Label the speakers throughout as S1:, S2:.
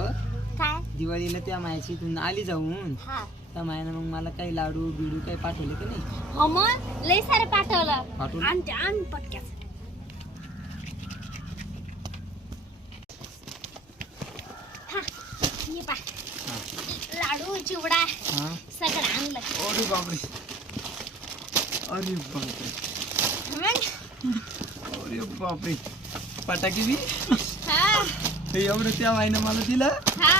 S1: काय?
S2: दिवाळीला त्या मायाची आली जाऊन.
S1: हा.
S2: त्या मायानं मग मला काही लाडू बिडू काही पाठवले का नाही?
S1: हो मग लय सारं पाठवलं.
S2: पाठवलं?
S1: आण. लाडू चिवडा सगळं आणलं.
S2: अरे बापरे. अरे बापरे. अरे बापरे. फटाके बी?
S1: हा?
S2: ते एवढं त्या मायनं मला दिलं.
S1: हा.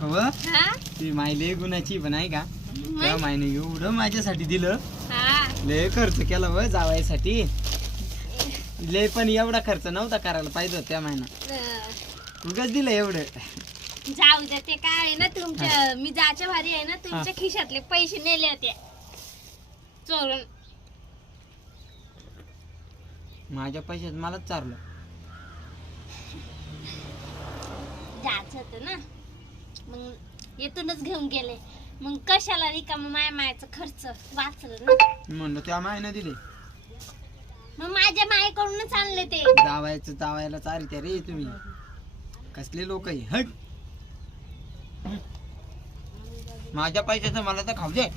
S2: हवं
S1: हा.
S2: ती मायले गुणाची पण आहे का? त्या मायने एवढं माझ्यासाठी दिलं.
S1: हा.
S2: लय खर्च केला व जावायसाठी. लय पण एवढा खर्च नव्हता करायला पाहिजे त्या मायना
S1: अं,
S2: उगाच दिलं एवढं.
S1: जाऊ दे ते काय आहे ना तुमच्या मी जायच्या भारी आहे ना तुमच्या खिशातले पैसे नेले होते. चोरून.
S2: माझ्या पैशात मलाच चारलं.
S1: होतं ना? मग येथूनच घेऊन गेले. मग कशाला रिकाम माया मायाचा खर्च वाचलं ना?
S2: म्हणलं त्या मायनं दिले.
S1: मग माझ्या मायकडूनच आणले ते.
S2: जावायचं जावायला चालत्या रे तुम्ही. कसले लोक आहे हट. माझ्या पैशाचं मला तर खाऊ दे.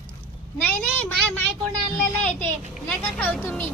S1: नाही नाही माय मायकडून आणलेलं आहे ते. नका खाऊ तुम्ही.